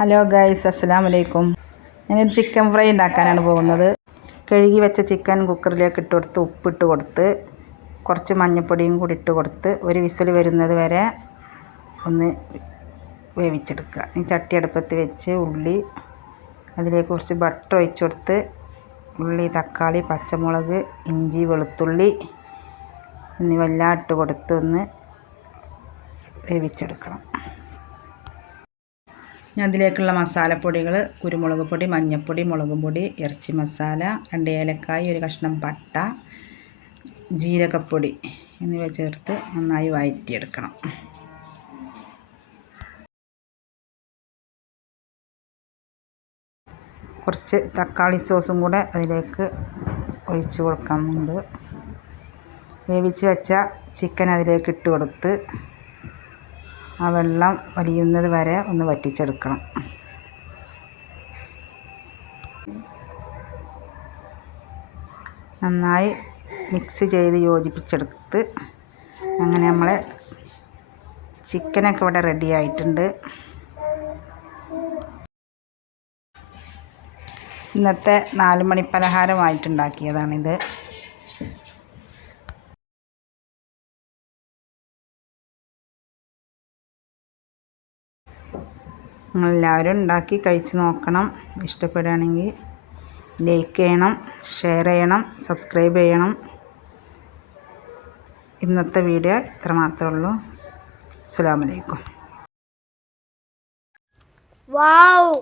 Hello guys, അസ്സലാമു അലൈക്കും. ഞാനൊരു ചിക്കൻ ഫ്രൈ ഉണ്ടാക്കാനാണ് പോകുന്നത്. കഴുകി വെച്ച ചിക്കൻ കുക്കറിലേക്ക് ഇട്ട് കൊടുത്ത് ഉപ്പിട്ട് കൊടുത്ത് കുറച്ച് മഞ്ഞൾപ്പൊടിയും കൂടി ഇട്ട് കൊടുത്ത് ഒരു വിസിൽ വരുന്നത് വരെ ഒന്ന് വേവിച്ചെടുക്കുക. ഈ ചട്ടി അടുപ്പത്ത് വെച്ച് ഉള്ളി, അതിലേക്ക് കുറച്ച് ബട്ടർ ഒഴിച്ച് കൊടുത്ത് ഉള്ളി, തക്കാളി, പച്ചമുളക്, ഇഞ്ചി, വെളുത്തുള്ളി എന്നിവയെല്ലാം ഇട്ട് കൊടുത്ത് ഒന്ന് വേവിച്ചെടുക്കണം. അതിലേക്കുള്ള മസാലപ്പൊടികൾ: കുരുമുളക് പൊടി, മഞ്ഞൾപ്പൊടി, മുളകും പൊടി, ഇറച്ചി മസാല, 2 ഏലക്കായ്, ഒരു കഷ്ണം പട്ട, ജീരകപ്പൊടി എന്നിവ ചേർത്ത് നന്നായി വഴറ്റിയെടുക്കണം. കുറച്ച് തക്കാളി സോസും കൂടെ അതിലേക്ക് ഒഴിച്ച് കൊടുക്കുന്നുണ്ട്. വേവിച്ച് വെച്ച ചിക്കൻ അതിലേക്ക് ഇട്ട് കൊടുത്ത് ആ വെള്ളം വലിയുന്നത് വരെ ഒന്ന് വറ്റിച്ചെടുക്കണം. നന്നായി മിക്സ് ചെയ്ത് യോജിപ്പിച്ചെടുത്ത് അങ്ങനെ നമ്മളെ ചിക്കനൊക്കെ ഇവിടെ റെഡി ആയിട്ടുണ്ട്. ഇന്നത്തെ 4 മണി പലഹാരമായിട്ടുണ്ടാക്കിയതാണിത്. നിങ്ങളെല്ലാവരും ഉണ്ടാക്കി കഴിച്ച് നോക്കണം. ഇഷ്ടപ്പെടുകയാണെങ്കിൽ ലൈക്ക് ചെയ്യണം, ഷെയർ ചെയ്യണം, സബ്സ്ക്രൈബ് ചെയ്യണം. ഇന്നത്തെ വീഡിയോ ഇത്ര മാത്രമേ ഉള്ളൂ. അസ്സലാമു അലൈക്കും. വാവ്.